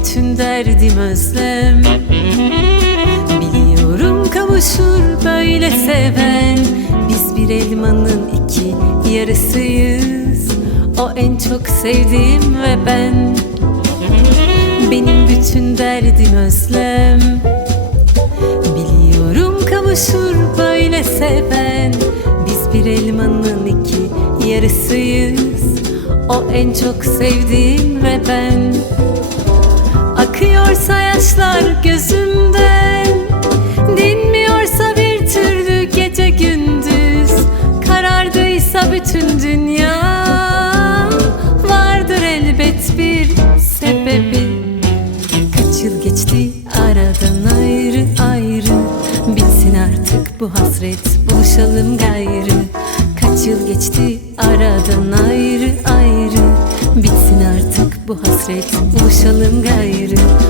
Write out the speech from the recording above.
bütün derdim özlem. Biliyorum kavuşur böyle seven. Biz bir elmanın iki yarısıyız. O en çok sevdiğim ve ben. Benim bütün derdim özlem. Biliyorum kavuşur böyle seven. Biz bir elmanın iki yarısıyız. O en çok sevdiğim ve ben Akıyorsa yaşlar gözümden Dinmiyorsa bir türlü gece gündüz. Karardıysa bütün dünya Vardır elbet bir sebebi. Kaç yıl geçti aradan ayrı ayrı Bitsin artık bu hasret buluşalım gayrı. Kaç yıl geçti aradan ayrı ayrı Bitsin artık bu hasret buluşalım gayrı